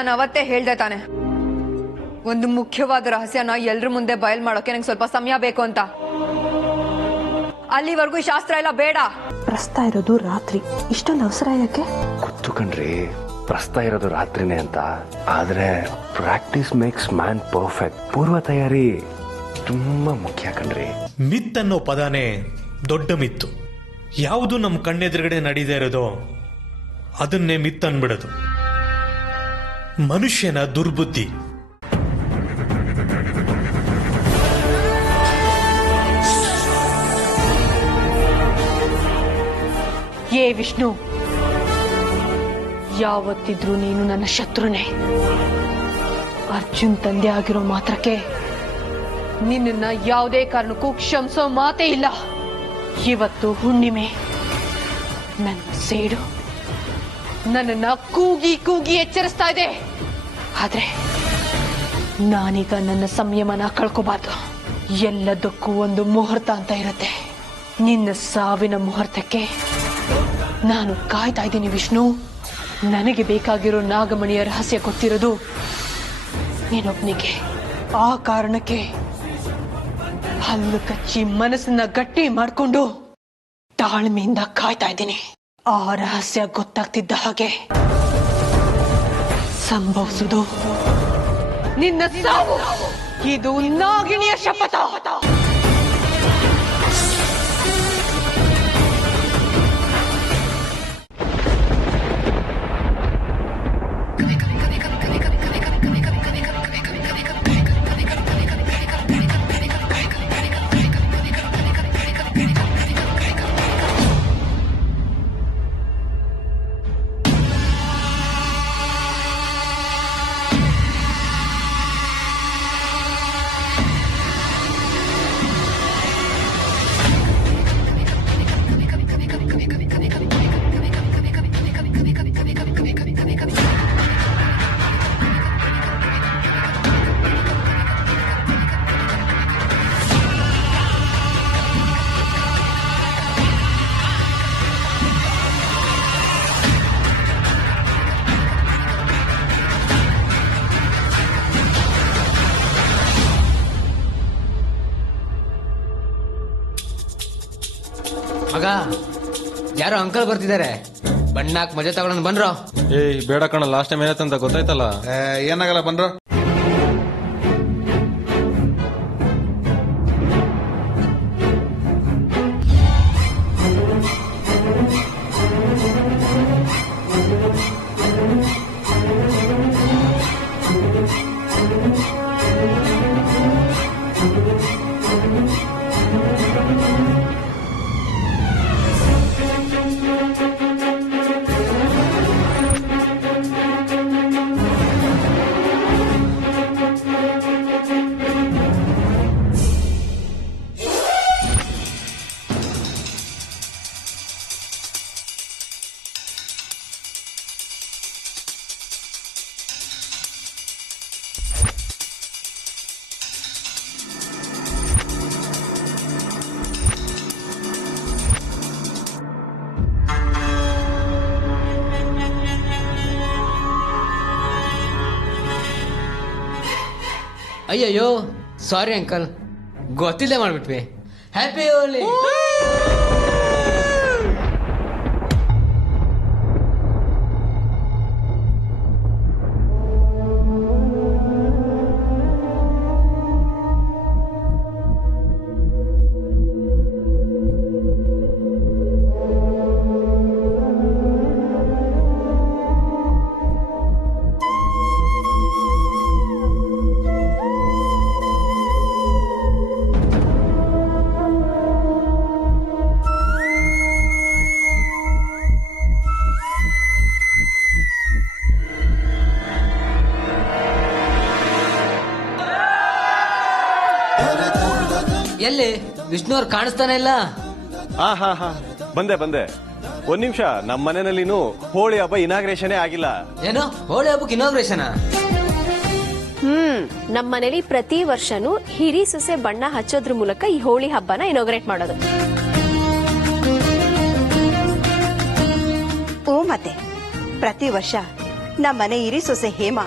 ನಾನು ಅವತ್ತೇ ಹೇಳ್ದೆ ತಾನೆ, ಒಂದು ಮುಖ್ಯವಾದ ರಹಸ್ಯನ ಎಲ್ರ ಮುಂದೆ ಬಯಲ್ ಮಾಡೋಕೆ ನಂಗೆ ಸ್ವಲ್ಪ ಸಮಯ ಬೇಕು ಅಂತ. ಅಲ್ಲಿವರೆಗೂ ಈ ಶಾಸ್ತ್ರ ಎಲ್ಲ ಬೇಡ. ಪ್ರಸ್ತಾ ಇರೋದು ರಾತ್ರಿ, ಇಷ್ಟೊಂದು ಅವಸರ ಯಾಕೆ? ಗೊತ್ತು ಕಣ್ರಿ, ಪ್ರಸ್ತಾ ಇರೋದು ರಾತ್ರಿನೇ ಅಂತ. ಆದ್ರೆ ಪ್ರಾಕ್ಟೀಸ್ ಮೇಕ್ಸ್ ಮ್ಯಾನ್ ಪರ್ಫೆಕ್ಟ್. ಪೂರ್ವ ತಯಾರಿ ತುಂಬಾ ಮುಖ್ಯ ಕಣ್ರಿ. ಮಿತ್ ಅನ್ನೋ ಪದಾನೇ ದೊಡ್ಡ ಮಿತ್ತು. ಯಾವುದು ನಮ್ಮ ಕಣ್ಣೆದುರುಗಡೆ ನಡೀದೇ ಇರೋದೋ ಅದನ್ನೇ ಮಿತ್ ಅನ್ಬಿಡೋದು. ಮನುಷ್ಯನ ದುರ್ಬುದ್ಧಿ. ಏ ವಿಷ್ಣು, ಯಾವತ್ತಿದ್ರೂ ನೀನು ನನ್ನ ಶತ್ರುನೇ. ಅರ್ಜುನ್ ತಂದೆ ಆಗಿರೋ ಮಾತ್ರಕ್ಕೆ ನಿನ್ನ ಯಾವುದೇ ಕಾರಣಕ್ಕೂ ಕ್ಷಮಿಸೋ ಮಾತೇ ಇಲ್ಲ. ಇವತ್ತು ಹುಣ್ಣಿಮೆ, ನನ್ನ ಸೇಡು ನನ್ನನ್ನ ಕೂಗಿ ಕೂಗಿ ಎಚ್ಚರಿಸ್ತಾ ಇದೆ. ಆದ್ರೆ ನಾನೀಗ ನನ್ನ ಸಂಯಮನ ಕಳ್ಕೋಬಾರ್ದು. ಎಲ್ಲದಕ್ಕೂ ಒಂದು ಮುಹೂರ್ತ ಅಂತ ಇರುತ್ತೆ. ನಿನ್ನ ಸಾವಿನ ಮುಹೂರ್ತಕ್ಕೆ ನಾನು ಕಾಯ್ತಾ ಇದ್ದೀನಿ ವಿಷ್ಣು. ನನಗೆ ಬೇಕಾಗಿರೋ ನಾಗಮಣಿಯ ರಹಸ್ಯ ಗೊತ್ತಿರೋದು ನೀನೊಬ್ನಿಗೆ. ಆ ಕಾರಣಕ್ಕೆ ಹಲ್ಲು ಕಚ್ಚಿ ಮನಸ್ಸನ್ನ ಗಟ್ಟಿ ಮಾಡ್ಕೊಂಡು ತಾಳ್ಮೆಯಿಂದ ಕಾಯ್ತಾ ಇದ್ದೀನಿ. ಆ ರಹಸ್ಯ ಗೊತ್ತಾಗ್ತಿದ್ದ ಹಾಗೆ ಸಂಭವಿಸುವುದು ನಿನ್ನ ಸಾವು. ಇದು ನಾಗಿಣಿಯ ಶಪಥ. ಮಗ, ಯಾರೋ ಅಂಕಲ್ ಬರ್ತಿದ್ದಾರೆ. ಬಣ್ಣಾಕ್ ಮಜಾ ತಗೊಳನ್ ಬನ್ರೋ. ಏಯ್ ಬೇಡ ಕಣ, ಲಾಸ್ಟ್ ಟೈಮ್ ಏನಂತ ಗೊತ್ತಾಯ್ತಲ್ಲ. ಏನಾಗಲ್ಲ ಬನ್ರೋ. ಅಯ್ಯಯ್ಯೋ, ಸಾರಿ ಅಂಕಲ್, ಗೊತ್ತಿಲ್ಲದೆ ಮಾಡ್ಬಿಟ್ವಿ. ಹ್ಯಾಪಿ ಹೋಲಿ. ಎಲ್ಲಿ ವಿಷ್ಣು ಅವ್ರು ಕಾಣಿಸ್ತಾನೆ ಇಲ್ಲ? ಹಾ ಬಂದೆ ಒಂದ್ ನಿಮಿಷ. ನಮ್ಮ ಮನೆಯಲ್ಲಿನೂ ಹೋಳಿ ಹಬ್ಬ ಇನಾಗ್ರೇಷನ್ ಆಗಿಲ್ಲ. ಏನು ಹೋಳಿ ಹಬ್ಬಕ್ಕೆ ಇನಾಗ್ರೇಷನ್? ನಮ್ಮ ಮನೇಲಿ ಪ್ರತಿ ವರ್ಷನೂ ಹಿರಿ ಸೊಸೆ ಬಣ್ಣ ಹಚ್ಚೋದ್ರ ಮೂಲಕ ಈ ಹೋಳಿ ಹಬ್ಬನ ಇನಾಗ್ರೇಟ್ ಮಾಡೋದು. ಓ ಮತ್ತೆ ಪ್ರತಿ ವರ್ಷ ನಮ್ಮ ಮನೆ ಹಿರಿ ಸೊಸೆ ಹೇಮಾ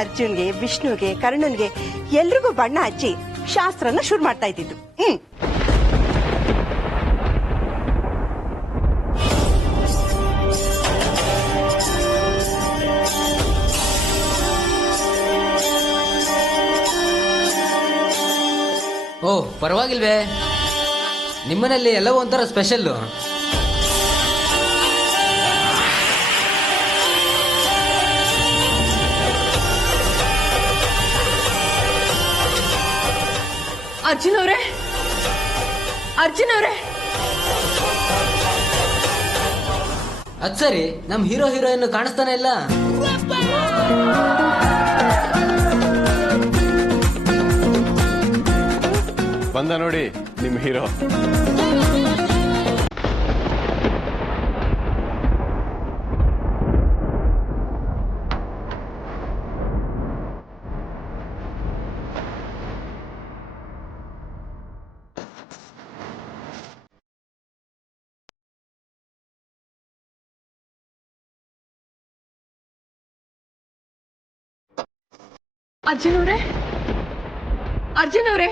ಅರ್ಜುನ್ಗೆ, ವಿಷ್ಣುಗೆ, ಕರ್ಣನ್ಗೆ ಎಲ್ರಿಗೂ ಬಣ್ಣ ಹಚ್ಚಿ ಶಾಸ್ತ್ರನ ಶುರು ಮಾಡ್ತಾ ಇದ್ದಿದ್ದು. ಓ ಪರವಾಗಿಲ್ವೇ, ನಿಮ್ಮನೇಲಿ ಎಲ್ಲವೂ ಒಂಥರ ಸ್ಪೆಷಲ್ಲು. ಅರ್ಜುನ್ ಅವರೇ, ಅರ್ಜುನ್ ಅವರೇ, ಅದ್ ಸರಿ, ನಮ್ ಹೀರೋ ಹೀರೋಯಿನ್ ಕಾಣಿಸ್ತಾನೆ ಇಲ್ಲ. ಬಂದ ನೋಡಿ ನಿಮ್ ಹೀರೋ. ಅರ್ಜುನ್ ಅವರೇ, ಅರ್ಜುನ್ ಅವರೇ,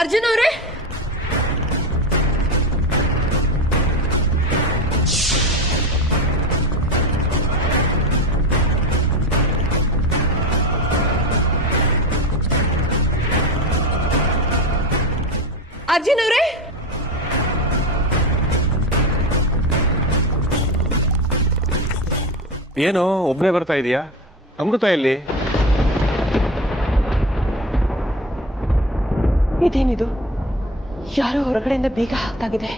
ಅರ್ಜುನ್ ಅವರೇ, ಅರ್ಜುನ್ ಅವರೇ, ಏನೋ ಒಬ್ನೇ ಬರ್ತಾ ಇದೀಯಾ? ಅಮೃತ ಎಲ್ಲಿ? ಇದೇನಿದು? ಯಾರೋ ಹೊರಗಡೆಯಿಂದ ಬೀಗ ಹಾಕ್ತಾಗಿದೆ.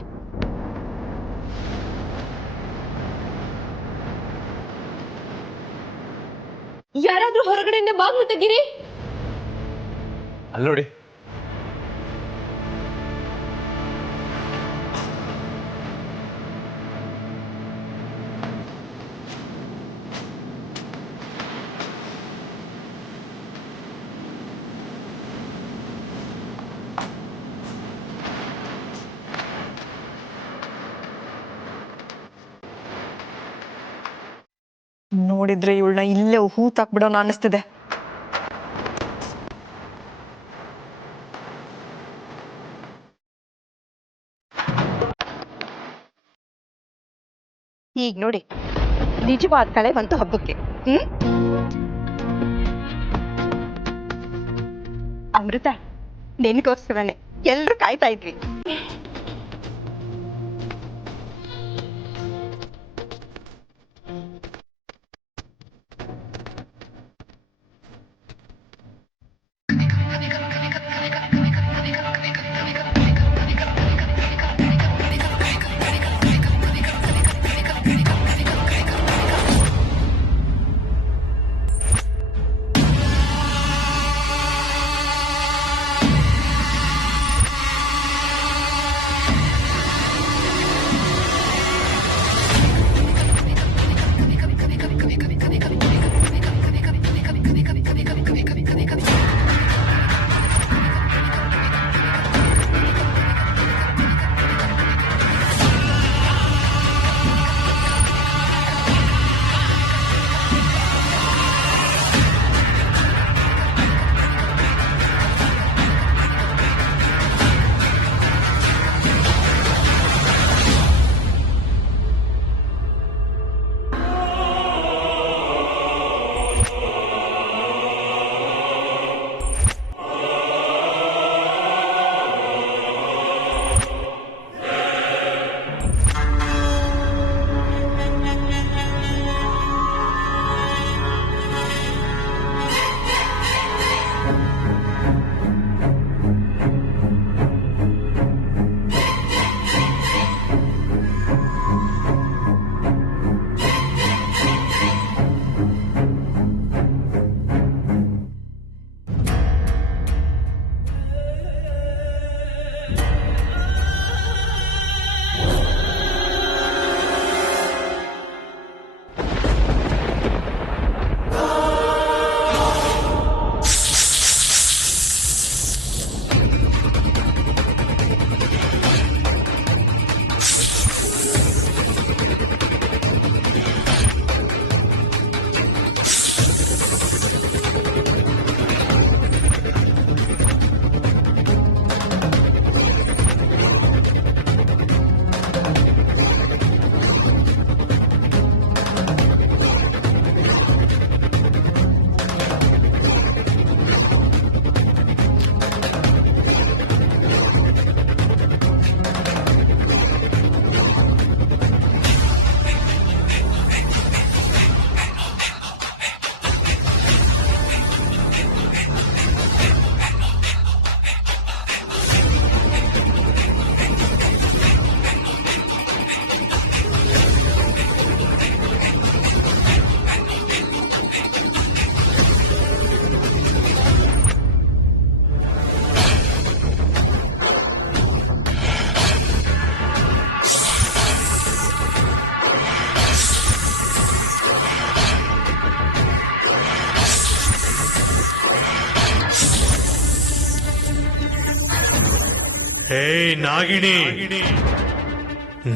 ಯಾರಾದ್ರೂ ಹೊರಗಡೆಯಿಂದ ಬಾಗ್ಲು ತೆಗೀರಿ. ಅಲ್ಲಿ ನೋಡಿ. ನೋಡಿದ್ರೆ ಇವಳನ್ನ ಇಲ್ಲೇ ಹೂತಾಕ್ಬಿಡೋಣ ಅನಿಸ್ತಿದೆ. ಈಗ ನೋಡಿ, ನಿಜವಾದ ಕಳೆ ಬಂತು ಹಬ್ಬಕ್ಕೆ. ಅಮೃತ, ನಿನಗೋಸ್ಕರನೇ ಎಲ್ರು ಕಾಯ್ತಾ ಇದ್ವಿ. ಹೇ ನಾಗಿಣಿ,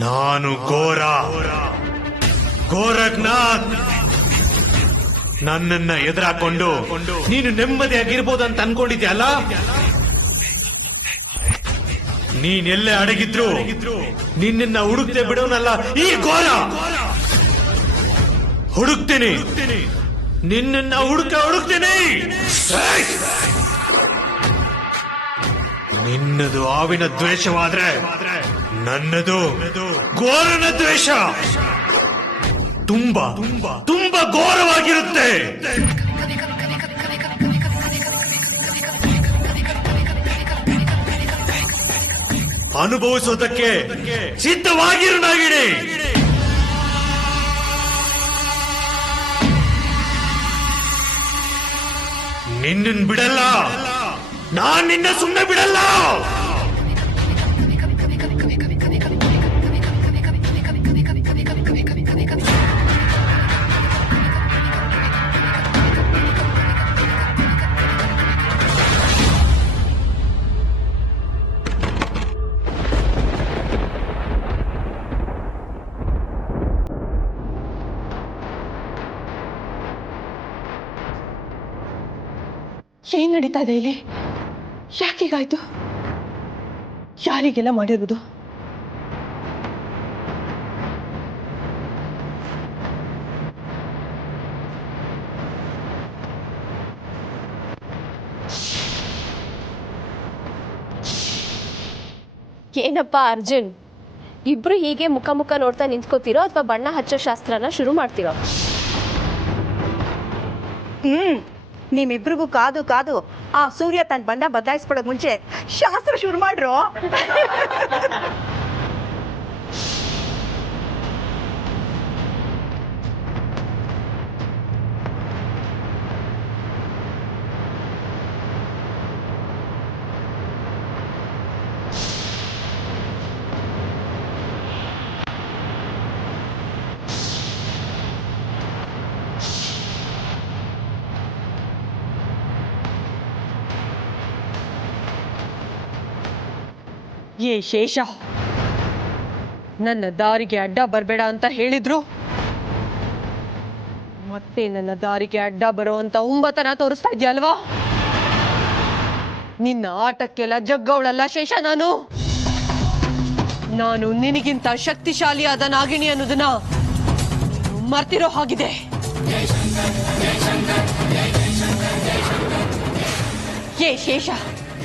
ನಾನು ಗೋರಖ್ನಾಥ್. ನನ್ನನ್ನ ಎದುರಾಕೊಂಡು ನೀನು ನೆಮ್ಮದಿಯಾಗಿರ್ಬೋದಂತ ಅನ್ಕೊಂಡಿದ್ಯಲ್ಲ? ನೀನೆಲ್ಲೇ ಅಡಗಿದ್ರು ನಿನ್ನ ಹುಡುಕ್ತೆ ಬಿಡೋನಲ್ಲ ಈ ಘೋರ. ಹುಡುಕ್ತೀನಿ, ನಿನ್ನ ಹುಡುಕ್ತೀನಿ. ನಿನ್ನದು ಆವಿನ ದ್ವೇಷವಾದ್ರೆ ನನ್ನದು ಘೋರನ ದ್ವೇಷ ತುಂಬಾ ತುಂಬಾ ಘೋರವಾಗಿರುತ್ತೆ. ಅನುಭವಿಸೋದಕ್ಕೆ ಸಿದ್ಧವಾಗಿರು ನಾಗಿಣಿ. ನಿನ್ನ ಬಿಡಲ್ಲ, ನಾನ್ ನಿನ್ನ ಸುಮ್ಮನೆ ಬಿಡಲ್ಲ. ಏನ್ ನಡೀತಾ ಇದೆ ಇಲ್ಲಿ? ಯಾಕೀಗಾಯ್ತು? ಯಾರಿಗೆಲ್ಲ ಮಾಡಿರೋದು? ಏನಪ್ಪ ಅರ್ಜುನ್, ಇಬ್ರು ಹೀಗೆ ಮುಖ ಮುಖ ನೋಡ್ತಾ ನಿಂತ್ಕೋತಿರೋ ಅಥವಾ ಬಣ್ಣ ಹಚ್ಚೋ ಶಾಸ್ತ್ರನ ಶುರು ಮಾಡ್ತಿರೋ? ನಿಮ್ಮಿಬ್ರಿಗೂ ಕಾದು ಕಾದು ಆ ಸೂರ್ಯ ತನ್ನ ಬಣ್ಣ ಬದಲಾಯಿಸ್ಬಿಡೋದ್ ಮುಂಚೆ ಶಾಸ್ತ್ರ ಶುರು ಮಾಡ್ರು. ಏ ಶೇಷ, ನನ್ನ ದಾರಿಗೆ ಅಡ್ಡ ಬರಬೇಡ ಅಂತ ಹೇಳಿದ್ರು, ಮತ್ತೆ ನನ್ನ ದಾರಿಗೆ ಅಡ್ಡ ಬರೋ ಅಂತ ಉಂಬತನ ತೋರಿಸ್ತಾ ಇದ್ಯಲ್ವಾ? ನಿನ್ನ ಆಟಕ್ಕೆಲ್ಲ ಜಗ್ಗವಳಲ್ಲ ಶೇಷ ನಾನು. ನಾನು ನಿನಗಿಂತ ಶಕ್ತಿಶಾಲಿಯಾದ ನಾಗಿಣಿ ಅನ್ನೋದನ್ನ ಮರ್ತಿರೋ ಹಾಗಿದೆ. ಏ ಶೇಷ,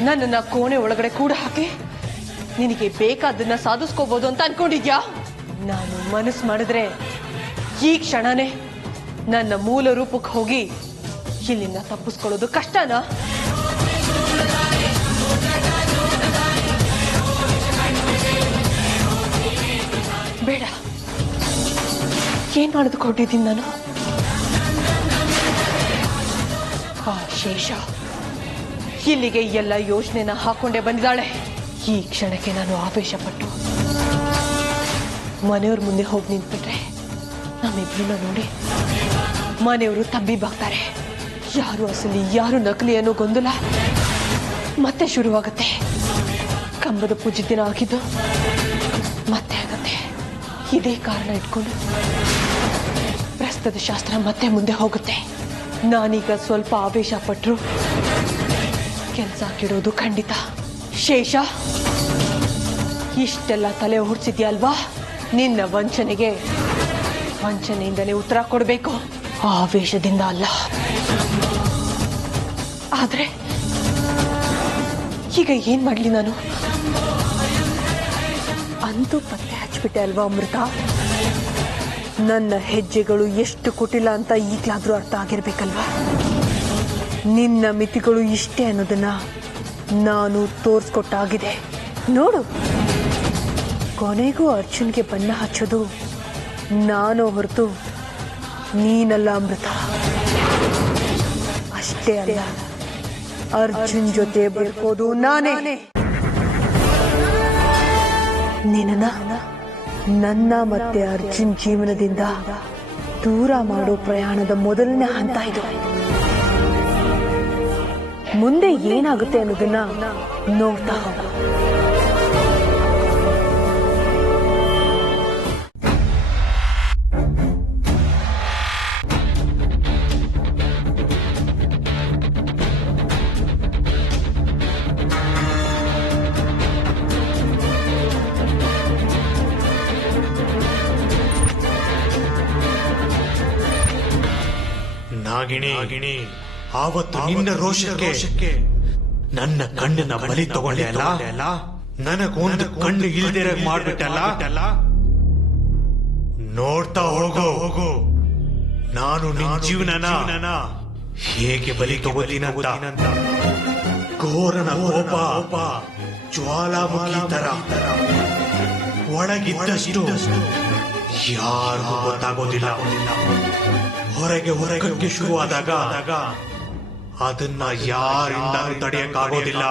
ನನ್ನನ್ನ ಕೋಣೆ ಒಳಗಡೆ ಕೂಡ ಹಾಕಿ ನಿನಗೆ ಬೇಕಾದನ್ನ ಸಾಧಿಸ್ಕೋಬಹುದು ಅಂತ ಅನ್ಕೊಂಡಿದ್ಯಾ? ನಾನು ಮನಸ್ಸು ಮಾಡಿದ್ರೆ ಈ ಕ್ಷಣನೇ ನನ್ನ ಮೂಲ ರೂಪಕ್ಕೆ ಹೋಗಿ ಇಲ್ಲಿಂದ ತಪ್ಪಿಸ್ಕೊಳ್ಳೋದು ಕಷ್ಟನಾ? ಬೇಡ, ಏನ್ ಮಾಡಿದ್ಕೊಂಡಿದ್ದೀನಿ ನಾನು? ಆ ಶೇಷ ಇಲ್ಲಿಗೆ ಎಲ್ಲ ಯೋಚನೆನ ಹಾಕೊಂಡೇ ಬಂದಿದ್ದಾಳೆ. ಈ ಕ್ಷಣಕ್ಕೆ ನಾನು ಆವೇಶ ಪಟ್ಟು ಮನೆಯವ್ರ ಮುಂದೆ ಹೋಗಿ ನಿಂತ್ಬಿಟ್ರೆ ನಮ್ಮಿಬ್ರನ್ನ ನೋಡಿ ಮನೆಯವರು ತಬ್ಬಿಬಾಗ್ತಾರೆ. ಯಾರು ಅಸಲಿ ಯಾರು ನಕಲಿ ಅನ್ನೋ ಗೊಂದಲ ಮತ್ತೆ ಶುರುವಾಗುತ್ತೆ. ಕಂಬದ ಪೂಜೆ ದಿನ ಆಗಿದ್ದು ಮತ್ತೆ ಆಗತ್ತೆ. ಇದೇ ಕಾರಣ ಇಟ್ಕೊಂಡು ಪ್ರಸ್ತುತ ಶಾಸ್ತ್ರ ಮತ್ತೆ ಮುಂದೆ ಹೋಗುತ್ತೆ. ನಾನೀಗ ಸ್ವಲ್ಪ ಆವೇಶ ಪಟ್ಟರು ಕೆಲಸ ಕೆಡೋದು ಖಂಡಿತ. ಶೇಷ, ಇಷ್ಟೆಲ್ಲ ತಲೆ ಹೊಡ್ಸಿದ್ಯಲ್ವಾ? ನಿನ್ನ ವಂಚನೆಯಿಂದಲೇ ಉತ್ತರ ಕೊಡಬೇಕು, ಆವೇಶದಿಂದ ಅಲ್ಲ. ಆದ್ರೆ ಈಗ ಏನ್ ಮಾಡ್ಲಿ ನಾನು? ಅಂತೂ ಪತ್ತೆ ಹಚ್ಬಿಟ್ಟೆ ಅಲ್ವಾ ಅಮೃತ? ನನ್ನ ಹೆಜ್ಜೆಗಳು ಎಷ್ಟು ಕುಟಿಲ ಅಂತ ಈಗಲಾದ್ರೂ ಅರ್ಥ ಆಗಿರ್ಬೇಕಲ್ವಾ? ನಿನ್ನ ಮಿತಿಗಳು ಇಷ್ಟೇ ಅನ್ನೋದನ್ನ ನಾನು ತೋರಿಸ್ಕೊಟ್ಟಾಗಿದೆ. ನೋಡು, ಕೊನೆಗೂ ಅರ್ಜುನ್ಗೆ ಬಣ್ಣ ಹಚ್ಚೋದು ನಾನು ಹೊರತು ನೀನಲ್ಲ ಅಮೃತ. ಅಷ್ಟೇ ಅಲ್ಲ, ಅರ್ಜುನ್ ಜೊತೆ ಬದುಕೋದು ನಾನೇ. ನಿನ್ನ ನನ್ನ ಮತ್ತೆ ಅರ್ಜುನ್ ಜೀವನದಿಂದ ದೂರ ಮಾಡೋ ಪ್ರಯಾಣದ ಮೊದಲನೇ ಹಂತ ಇದು. ಮುಂದೆ ಏನಾಗುತ್ತೆ ಅನ್ನೋದನ್ನ ನೋಡ್ತಾ ಹೋಗು. ನಾಗಿಣಿ ಆವತ್ತು ನಿನ್ನ ರೋಷಕ್ಕೆ ನನ್ನ ಕಣ್ಣನ್ನ ಬಲಿ ತಗೊಂಡೆ ಅಲ್ಲ, ನನಗೊಂದು ಕಣ್ಣು ಇಲ್ದಿರ ಮಾಡ್ಬಿಟ್ಟಲ್ಲ. ನೋಡ್ತಾ ಹೋಗು ನಾನು ನಿನ್ನ ಜೀವನನ ಹೇಗೆ ಬಲಿ ತಗೋತೀನಂತ. ಘೋರನ ಕೋಪ ಜ್ವಾಲಾಮುಖಿ ತರ ಒಳಗಿದ್ದಷ್ಟು ಯಾರಿಗೂ ಗೊತ್ತಾಗೋದಿಲ್ಲ. ಹೊರಗೆ ಶುರುವಾದಾಗ ಅದನ್ನ ಯಾರಿಂದ ತಡೆಯಕ್ಕಾಗೋದಿಲ್ಲ.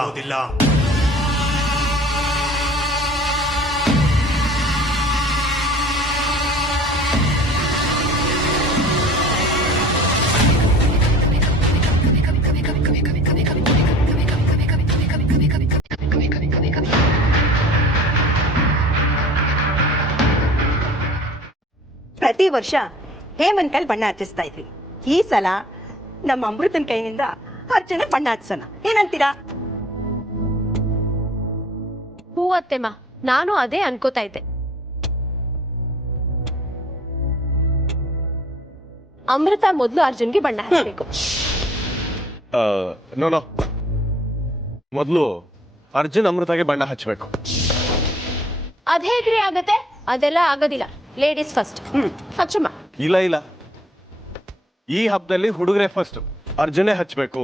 ಪ್ರತಿ ವರ್ಷ ಹೇಮನ್ ಕೈಲಿ ಬಣ್ಣ ಹಚ್ಚಿಸ್ತಾ ಇದ್ವಿ. ಈ ಸಲ ನಮ್ಮ ಅಮೃತನ್ ಕೈಯಿಂದ ಅರ್ಜುನ ಬಣ್ಣ ಹಚ್ಚೋಣ, ಏನಂತೀರಾ? ಹೂವತ್ತೆಮ್ಮ, ನಾನು ಅದೇ ಅನ್ಕೋತಾ ಇದ್ದೆ. ಅಮೃತ ಮೊದಲು ಅರ್ಜುನ್ಗೆ ಬಣ್ಣ ಹಚ್ಚಬೇಕು. ನೋ ಮೊದಲು ಅರ್ಜುನ್ ಅಮೃತಗೆ ಬಣ್ಣ ಹಚ್ಚಬೇಕು. ಅದ್ ಹೇಗ್ರಿ ಆಗತ್ತೆ? ಅದೆಲ್ಲ ಆಗೋದಿಲ್ಲ. Ladies first. ಹಚ್ಚಮ್ಮ. ಇಲ್ಲ, ಈ ಹಬ್ಬದಲ್ಲಿ ಹುಡುಗರೇ ಫಸ್ಟ್, ಅರ್ಜುನೇ ಹಚ್ಚಬೇಕು.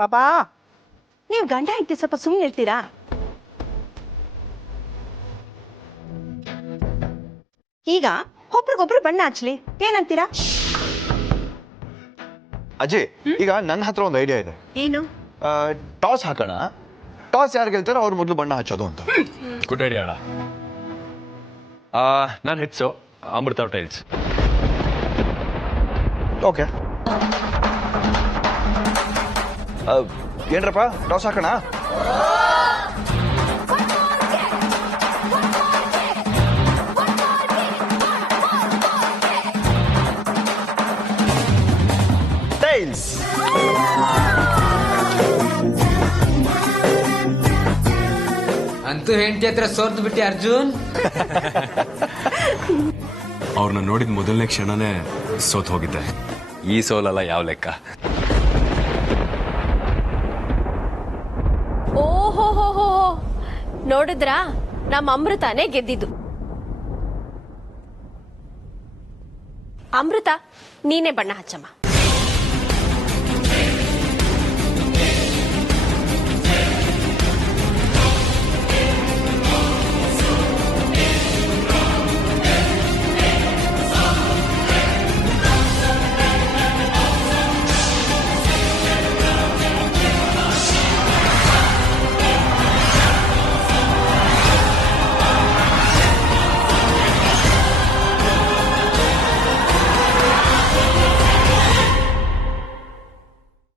ಪಾಪಾ, ನೀವು ಗಂಡ ಹೆಂಡತಿ ಸ್ವಲ್ಪ ಸುಮ್ಮನೆ ಇರ್ತೀರಾ? ಈಗ ಒಬ್ರಿಗೊಬ್ರು ಬಣ್ಣ ಹಚ್ಲಿ, ಏನಂತೀರಾ? ಅಜಯ್, ಈಗ ನನ್ನ ಹತ್ರ ಒಂದು ಐಡಿಯಾ ಇದೆ. ಏನು? ಟಾಸ್ ಹಾಕೋಣ. ಟಾಸ್ ಯಾರು ಗೆಲ್ತಾರೋ ಅವ್ರು ಮೊದಲು ಬಣ್ಣ ಹಚ್ಚೋದು ಅಂತ. ಗುಡ್ ಐಡಿಯಾ ಅಣ್ಣ. ನಾನು ಹೆಚ್ಚು ಅಮೃತ ಟೈಲ್ಸ್. ಓಕೆ, ಏನ್ರಪ್ಪ ಟಾಸ್ ಹಾಕೋಣ? ಟೈಲ್ಸ್. ಅಂತೂ ಹೆಂಡತಿ ಹತ್ರ ಸೋರ್ತು ಬಿಟ್ಟಿ ಅರ್ಜುನ್. ಅವ್ರನ್ನ ನೋಡಿದ ಮೊದಲನೇ ಕ್ಷಣನೇ ಸೋತ್ ಹೋಗಿದ್ದೆ. ಈ ಸೋಲಲ್ಲ ಯಾವ ಲೆಕ್ಕ. ಓಹೋ, ನೋಡಿದ್ರಾ? ನಮ್ಮ ಅಮೃತನೇ ಗೆದ್ದಿದ್ದು. ಅಮೃತ, ನೀನೇ ಬಣ್ಣ ಹಚ್ಚಮ್ಮ.